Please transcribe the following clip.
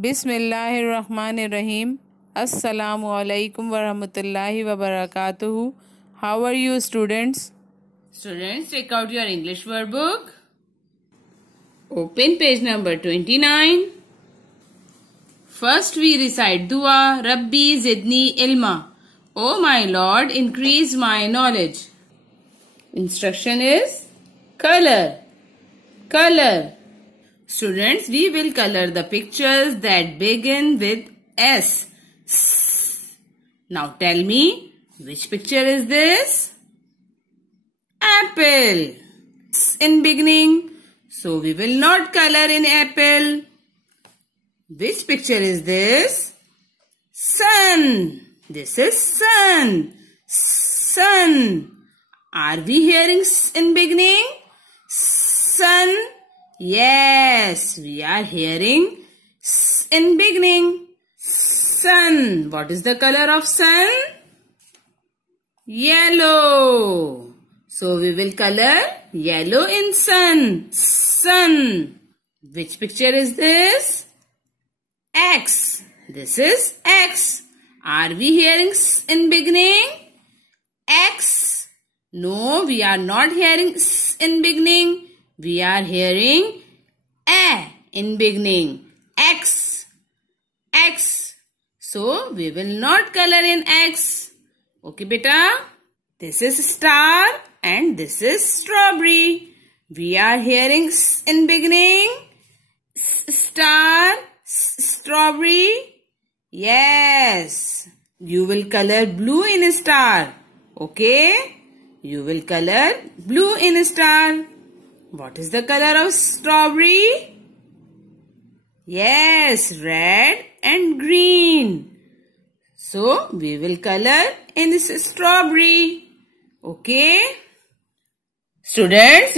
Bismillahirrahmanirrahim. Assalamu alaikum warahmatullahi wabarakatuh. How are you, students? Students, take out your English word book. Open page number 29. First we recite Dua Rabbi Zidni Ilma. O my Lord, increase my knowledge. Instruction is color. Color. Students, we will color the pictures that begin with S. Now tell me, which picture is this? Apple. In beginning. So we will not color in apple. Which picture is this? Sun. This is sun. Sun. Are we hearing in beginning? Sun. Yes, we are hearing in beginning. Sun. What is the color of sun? Yellow. So we will color yellow in sun. Sun. Which picture is this? X. This is X. Are we hearing in beginning? X. No, we are not hearing in beginning. We are hearing A in beginning. X. X. So, we will not color in X. Okay, beta? This is star and this is strawberry. We are hearing in beginning. Star, strawberry. Yes. You will color blue in star. Okay? You will color blue in star. What is the color of strawberry? Yes, red and green. So, we will color in this strawberry. Okay? Students,